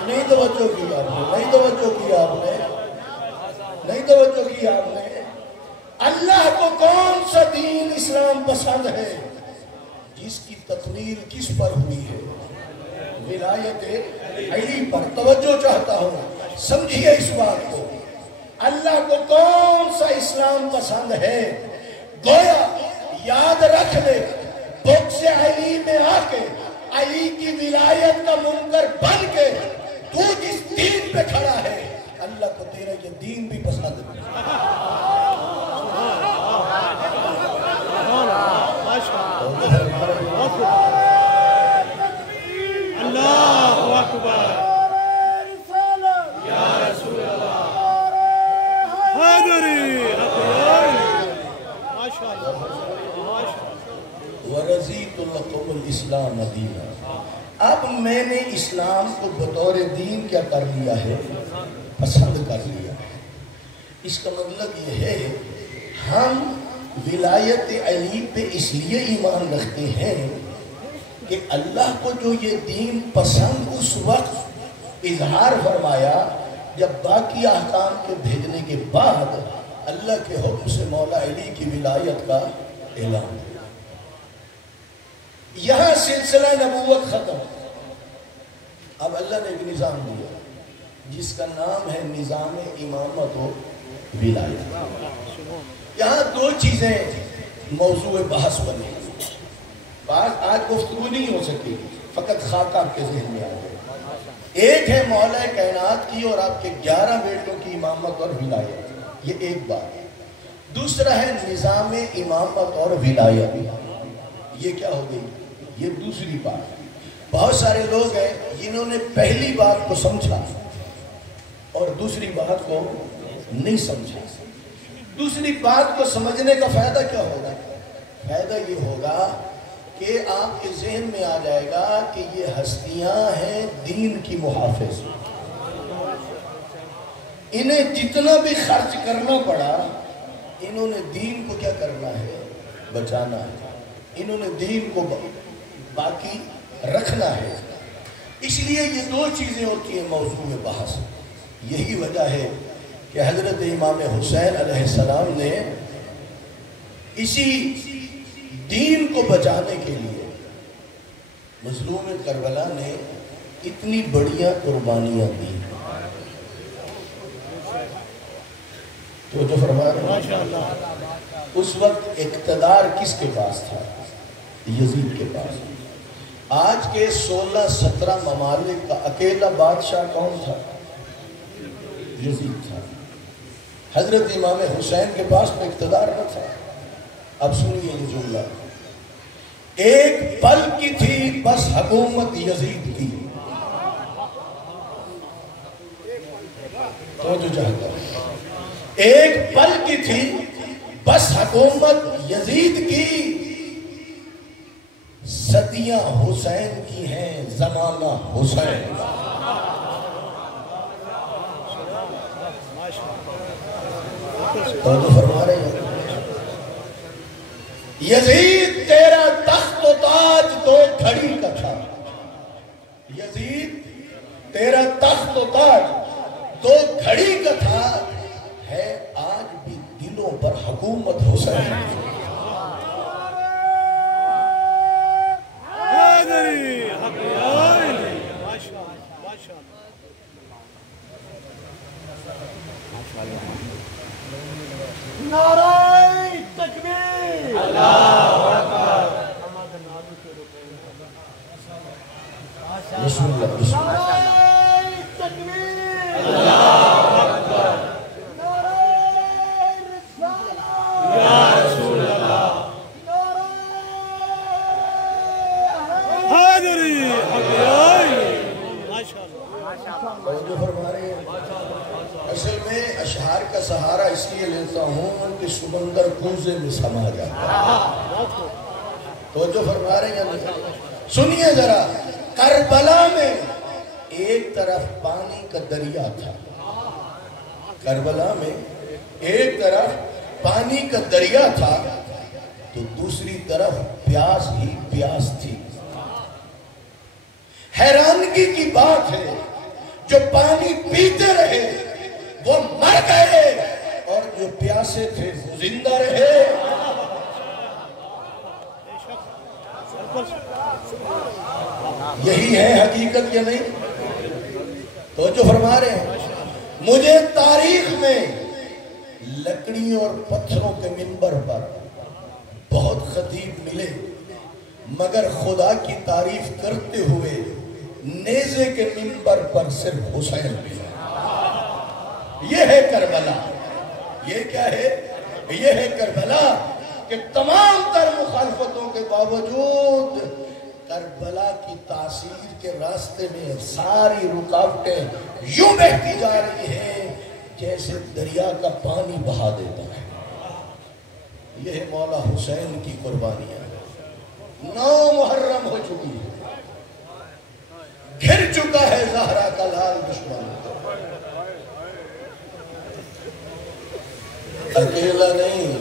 نہیں توجہ کی آپ نے، نہیں توجہ کی آپ نے، نہیں توجہ کی آپ نے. اللہ کو کون سا دین اسلام پسند ہے؟ جس کی تقریر کس پر ہوئی ہے؟ ولایت علی پر. توجہ چاہتا ہوں، سمجھیے اس بات کو. اللہ کو کون سا اسلام پسند ہے؟ گویا یاد رکھ لے بغض علی میں آ کے علی کی ولایت کا منکر بن کے تو جس دین پہ کھڑا ہے اللہ کو تیرا یہ دین بھی پسند ہے. اللہ اکبر یا رسول اللہ حیدری وَرَضِيتُ لَكُمُ الْإِسْلَامَ دِينًا. اب میں نے اسلام کو بطور دین کیا کر لیا ہے؟ پسند کر لیا ہے. اس کا مطلب یہ ہے ہم ولایت علی پہ اس لیے ایمان رکھتے ہیں کہ اللہ کو جو یہ دین پسند اس وقت اظہار فرمایا جب باقی احکام کے بھیجنے کے بعد اللہ کے حکم سے مولا علی کی ولایت کا اعلان. یہاں سلسلہ نبوت ختم. اب اللہ نے ایک نظام دیا جس کا نام ہے نظام امامت و ولایت. یہاں دو چیزیں موضوع بحث بنے. آج گفتگو نہیں ہو سکتی, فقط خاکہ آپ کے ذہن میں آ گئے. ایک ہے مولا کائنات کی اور آپ کے 11 بیٹوں کی امامت اور ولایت, یہ ایک بات ہے. دوسرا ہے نظام امامت اور ولایت, یہ کیا ہو گئی؟ یہ دوسری بات. بہت سارے لوگ ہیں جنہوں نے پہلی بات کو سمجھا اور دوسری بات کو نہیں سمجھا. دوسری بات کو سمجھنے کا فائدہ کیا ہوگا؟ فائدہ یہ ہوگا کہ آپ کے ذہن میں آ جائے گا کہ یہ ہستیاں ہیں دین کی محافظ. انہیں جتنا بھی خرچ کرنا پڑا انہوں نے دین کو کیا کرنا ہے؟ بچانا ہے. انہوں نے دین کو باقی رکھنا ہے. اس لیے یہ دو چیزیں ہوتی ہیں موضوع بحث. یہی وجہ ہے کہ حضرت امام حسین علیہ السلام نے اسی دین کو بچانے کے لیے مظلوم کربلا نے اتنی بڑیاں قربانیاں دی. تو جو فرما رہے ہیں اس وقت اقتدار کس کے پاس تھا؟ یزید کے پاس. آج کے 16-17 ممالک کا اکیلا بادشاہ کون تھا؟ یزید تھا. حضرت امام حسین کے پاس تو اقتدار نہ تھا. اب سنیے یہ جملہ, ایک پل کی تھی بس حکومت یزید کی. تو جو چاہتا ہے ایک پل کی تھی بس حکومت یزید کی, صدیاں حسین کی ہیں زمانہ حسین. تو فرما رہے ہیں یزید تیرا تخت و تاج دو گھڑی کا تھا. یزید تیرا تخت و تاج دو گھڑی کا تھا, ہے آج بھی دلوں پر حکومت حسین. نعرہ تکبیر, اللہ اکبر, بسم اللہ بسم اللہ. نعرہ تکبیر, اللہ اکبر, نعرہ رسالہ یا رسول اللہ, نعرہ حیدری اور جو فرما رہے ہیں اصل میں اشعار کا سہارا اس لیے لیتا ہوں کہ سمندر کوزے میں سما جاتا. تو جو فرما رہے ہیں سنیے ذرا, کربلا میں ایک طرف پانی کا دریا تھا. کربلا میں ایک طرف پانی کا دریا تھا تو دوسری طرف پیاس ہی پیاس تھی. حیرانگی کی بات ہے جو پانی پیتے رہے وہ مر گئے اور جو پیاسے تھے وہ زندہ رہے. یہی ہے حقیقت یا نہیں؟ تو جو فرما رہے ہیں مجھے تاریخ میں لکڑیوں اور پتھروں کے منبر پر بہت خطیب ملے مگر خدا کی تعریف کرتے ہوئے نیزے کے منبر پر صرف حسین بھی ہے. یہ ہے کربلا. یہ کیا ہے؟ یہ ہے کربلا کہ تمام تر مخالفتوں کے باوجود کربلا کی تاثیر کے راستے میں ساری رکاوٹیں یوں بہتی جا رہی ہیں جیسے دریا کا پانی بہا دیتا ہے. یہ ہے مولا حسین کی قربانیاں. 9 محرم ہو چکی ہے. گھر چکا ہے زہرا کا لال دشمن. اکیلا نہیں،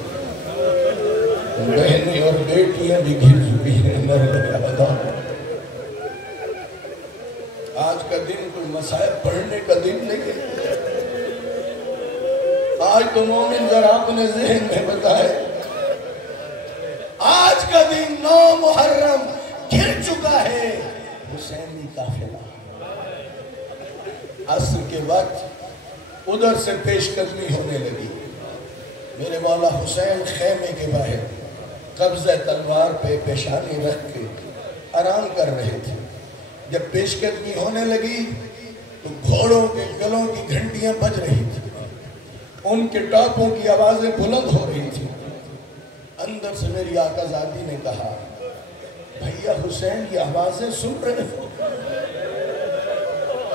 بہنیں اور بیٹیاں بھی گھر چکی ہیں. آج کا دن کوئی مصائب پڑھنے کا دن نہیں ہے. آج تو مومن ذرا اپنے ذہن میں بتائے، آج کا دن 9 محرم گھر چکا ہے حسینی قافلہ. عصر کے وقت ادھر سے پیش قدمی ہونے لگی. میرے مولا حسین خیمے کے باہر قبضہ تلوار پہ پیشانی رکھ کے آرام کر رہے تھے. جب پیش قدمی ہونے لگی تو گھوڑوں کے گلوں کی گھنٹیاں بج رہی تھی. ان کے ٹاپوں کی آوازیں بلند ہو رہی تھی. اندر سے میری آقا زادی نے کہا، بھیا حسین یہ آوازیں سن رہے ہو؟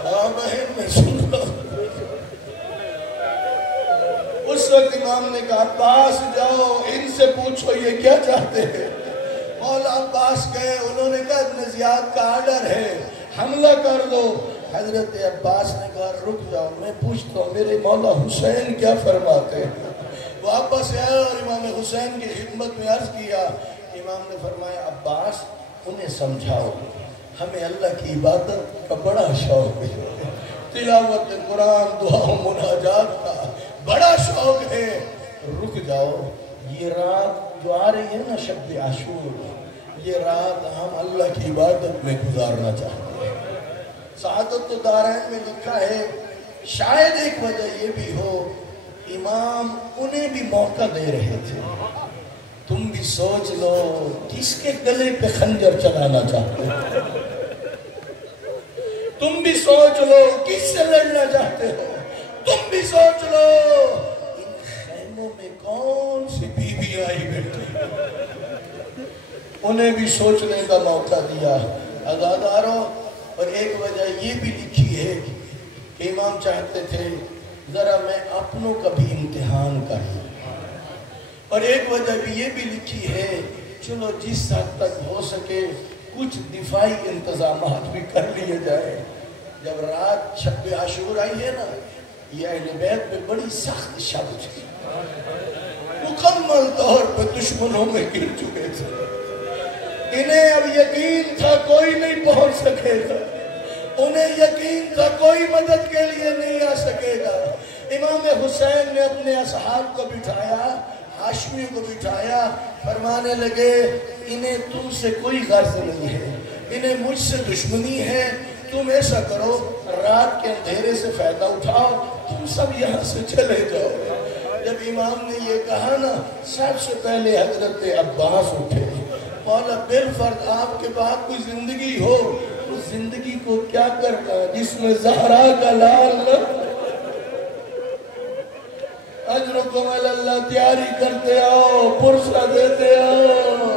ہاں بہن میں سن رہا ہوں. اس وقت امام نے کہا، عباس جاؤ ان سے پوچھو یہ کیا چاہتے ہیں. مولا عباس گئے. انہوں نے کہا ابن زیاد کا آرڈر ہے، حملہ کر دو. حضرت عباس نے کہا رک جاؤ میں پوچھتا ہوں میرے مولا حسین کیا فرماتے ہیں. وہ واپس آیا اور امام حسین کی خدمت میں عرض کیا. امام نے فرمایا عباس انہیں سمجھاؤ ہمیں اللہ کی عبادت کا بڑا شوق ہے، تلاوت قرآن دعا و مناجات کا بڑا شوق ہے. رک جاؤ، یہ رات جو آ رہی ہے نا شب عاشور، یہ رات ہم اللہ کی عبادت میں گزارنا چاہتے ہیں. سعادت الدارین میں لکھا ہے شاید ایک وجہ یہ بھی ہو امام انہیں بھی موقع دے رہے تھے. تم بھی سوچ لو کس کے گلے پہ خنجر چلانا چاہتے ہو. تم بھی سوچ لو کس سے لڑنا چاہتے ہو. تم بھی سوچ لو ان خیموں میں کون سی بیوی آئی بیٹھی. انہیں بھی سوچنے کا موقع دیا. عزاداروں، اور ایک وجہ یہ بھی لکھی ہے کہ امام چاہتے تھے ذرا میں اپنوں کا بھی امتحان کروں. اور ایک وجہ بھی یہ بھی لکھی ہے چلو جس حد تک ہو سکے کچھ دفاعی انتظامات بھی کر لیے جائے. جب رات شب عاشور آئی ہے نا، یہ اہل بیت میں بڑی سخت شب تھی. مکمل طور پہ دشمنوں میں گر چکے تھے. انہیں اب یقین تھا کوئی نہیں پہنچ سکے گا. انہیں یقین تھا کوئی مدد کے لیے نہیں آ سکے گا. امام حسین نے اپنے اصحاب کو بٹھایا، ہاشمی کو بٹھایا. فرمانے لگے انہیں تم سے کوئی غرض نہیں ہے، انہیں مجھ سے دشمنی ہے. تم ایسا کرو رات کے اندھیرے سے فائدہ اٹھاؤ، تم سب یہاں سے چلے جاؤ. جب امام نے یہ کہا نا، سب سے پہلے حضرت عباس اٹھے. مولا بالفرض آپ کے بعد کوئی زندگی ہو، اس زندگی کو کیا کرنا جس میں زہرا کا لال اجرکم اللہ تیاری کرتے آؤ، پرسہ دیتے آؤ.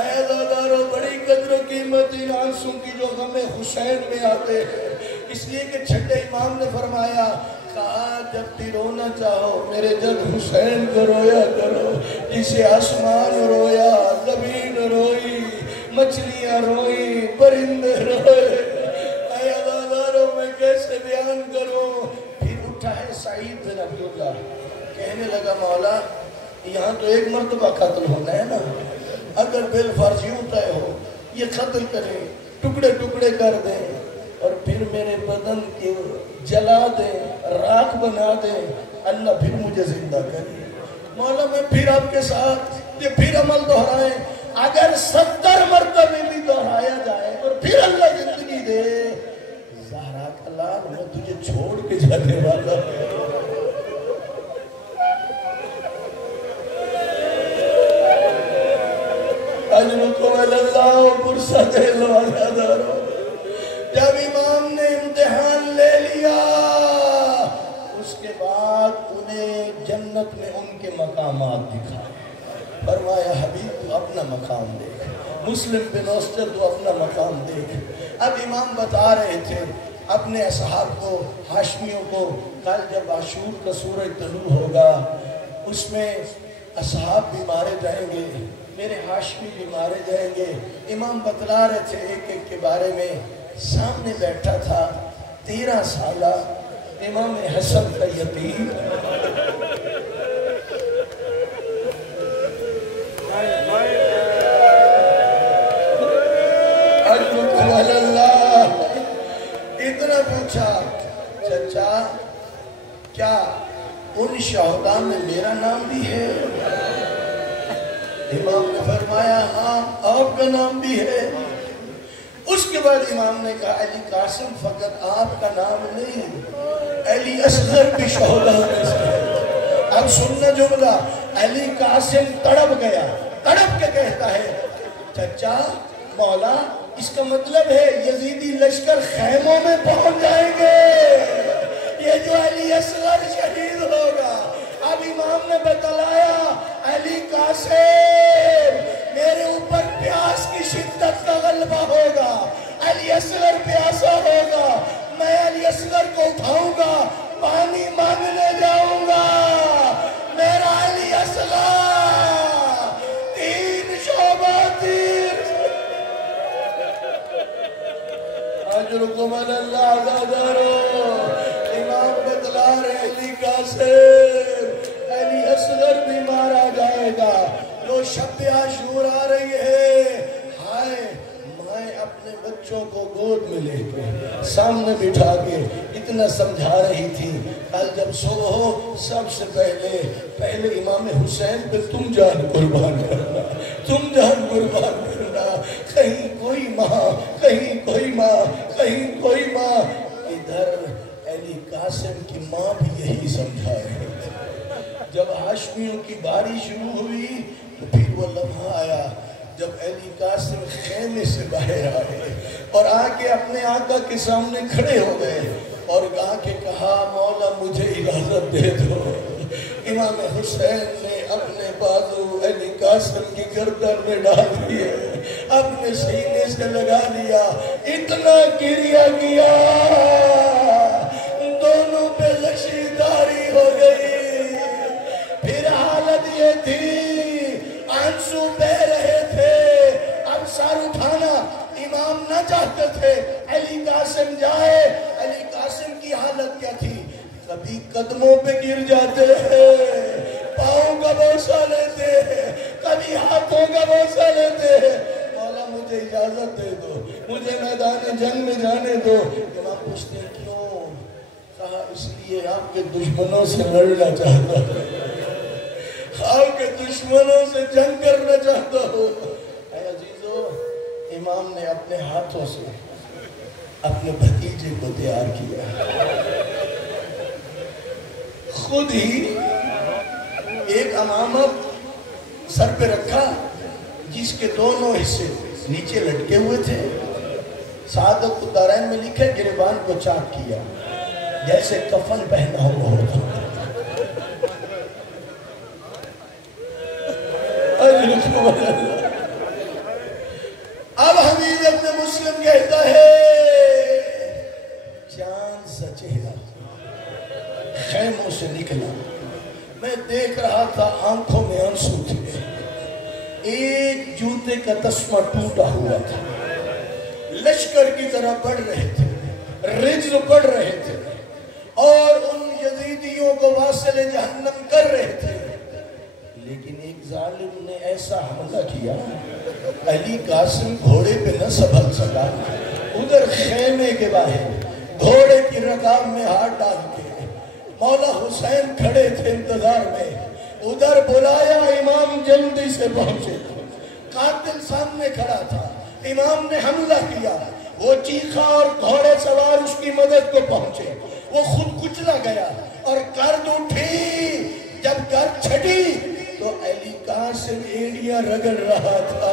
اے دادارو، بڑی قدر و قیمت ان آنسوں کی جو غم حسین میں آتے ہیں. اس لیے کہ چھٹے امام نے فرمایا، کہا جب بھی رونا چاہو میرے جد حسین کو رویا کرو. جسے آسمان رویا، زمین روئی، مچھلیاں روئی، پرندے روئے. اے عزادارو میں کیسے بیان کروں. پھر اٹھا ہے سعید بن عبداللہ، کہنے لگا مولا یہاں تو ایک مرتبہ قتل ہونا ہے نا، اگر بالفرض یوں طے ہو یہ قتل کریں، ٹکڑے ٹکڑے کر دیں اور پھر میرے بدن کے جلا دیں، راکھ بنا دیں، اللہ پھر مجھے زندہ کرے. مولا میں پھر آپ کے ساتھ یہ پھر عمل دہرائیں. اگر 70 مرتبہ بھی دہرایا جائے اور پھر اللہ زندگی دے، زہرا کا لال میں تجھے چھوڑ کے جانے والا ہے. اجرکم اللہ فرصت الوزادارو جب امام نے امتحان لے لیا اس کے بعد انہیں جنت میں ان کے مقامات دکھا فرمایا حبیب تو اپنا مقام دیکھ مسلم بن اوسطر تو اپنا مقام دیکھ اب امام بتا رہے تھے اپنے اصحاب کو ہاشمیوں کو کل جب عاشور کا سورج طلوع ہوگا اس میں اصحاب بھی مارے جائیں گے میرے ہاشمی بھی مارے جائیں گے امام بتلا رہے تھے ایک ایک کے بارے میں سامنے بیٹھا تھا 13 سالہ امام حسن کا یتیم اتنا پوچھا چچا کیا ان شہداء میں میرا نام بھی ہے امام نے فرمایا ہاں آپ کا نام بھی ہے اس کے بعد امام نے کہا علی قاسم فقط آپ کا نام نہیں علی اصغر بھی شہداء میں سے ہے اب سننا جملہ علی قاسم تڑپ گیا تڑپ کے کہتا ہے چچا مولا اس کا مطلب ہے یزیدی لشکر خیموں میں پہنچ جائیں گے یہ جو علی اصغر شہید ہوگا اب امام نے بتلایا علی قاسم میرے اوپر پیاس کی شدت کا غلبہ ہوگا علی اصغر پیاسا ہوگا میں علی اصغر کو اٹھاؤں گا پانی مانگنے جاؤں گا میرا علی اصغر 3 شعبہ اجرکم اللہ عزادارو امام بتلا رہے علی قاسم علی اصغر بھی مارا جائے گا جو شب عاشور آ رہی ہے ہائے مائیں اپنے بچوں کو گود میں لے کے سامنے بٹھا کے اتنا سمجھا رہی تھی کل جب صبح ہو سب سے پہلے امام حسین پہ تم جان قربان کرنا تم جان قربان کرنا کہیں کوئی ماں کہیں کوئی ماں کہیں کوئی ماں ادھر علی قاسم کی ماں بھی یہی سمجھا رہی تھی جب ہاشمیوں کی باری شروع ہوئی تو پھر وہ لمحہ آیا جب علی قاسم خیمے سے باہر آئے اور آ کے اپنے آقا کے سامنے کھڑے ہو گئے اور آ کے کہا مولا مجھے اجازت دے دو امام حسین نے اپنے بازو علی قاسم کی گردن میں ڈال دیے اپنے سینے سے لگا دیا اتنا گریہ کیا دونوں پہ لشیداری ہو گئی پھر حالت یہ تھی آنسو بہ رہے تھے اب سر اٹھانا امام نہ چاہتے تھے علی قاسم جائے علی قاسم کی حالت کیا تھی کبھی قدموں پہ گر جاتے ہیں پاؤں کا بوسہ لیتے ہیں کبھی ہاتھوں کا بوسہ لیتے ہیں مولا مجھے اجازت دے دو مجھے میدان جنگ میں جانے دو امام پوچھتے ہیں کیوں کہا اس لیے آپ کے دشمنوں سے لڑنا چاہتا ہوں آپ کے دشمنوں سے جنگ کرنا چاہتا ہوں اے عزیزو امام نے اپنے ہاتھوں سے اپنے بھتیجے کو تیار کیا خود ہی ایک امامت سر پہ رکھا جس کے دونوں حصے نیچے لٹکے ہوئے تھے سعادت الدارین میں لکھے گریبان کو چاک کیا جیسے کفن پہنا ہوا ہوتا اب حمید ابن مسلم کہتا ہے چاند سا چہرہ خیموں سے نکلا میں دیکھ رہا تھا آنکھوں میں آنسو تھے ایک جوتے کا تسمہ ٹوٹا ہوا تھا لشکر کی طرح بڑھ رہے تھے رجل بڑھ رہے تھے اور ان یزیدیوں کو واصل جہنم کر رہے تھے لیکن ایک ظالم نے ایسا حملہ کیا علی قاسم گھوڑے پہ نہ سنبھل سکا ادھر خیمے کے باہر گھوڑے کی رکاب میں ہاتھ ڈال کے مولا حسین کھڑے تھے انتظار میں ادھر بلایا امام جلدی سے پہنچے قاتل سامنے کھڑا تھا امام نے حملہ کیا وہ چیخا اور گھوڑے سوار اس کی مدد کو پہنچے وہ خود کچلا گیا اور گرد اٹھی جب گرد چھٹی تو علی قاسم ایڑیاں رگڑ رہا تھا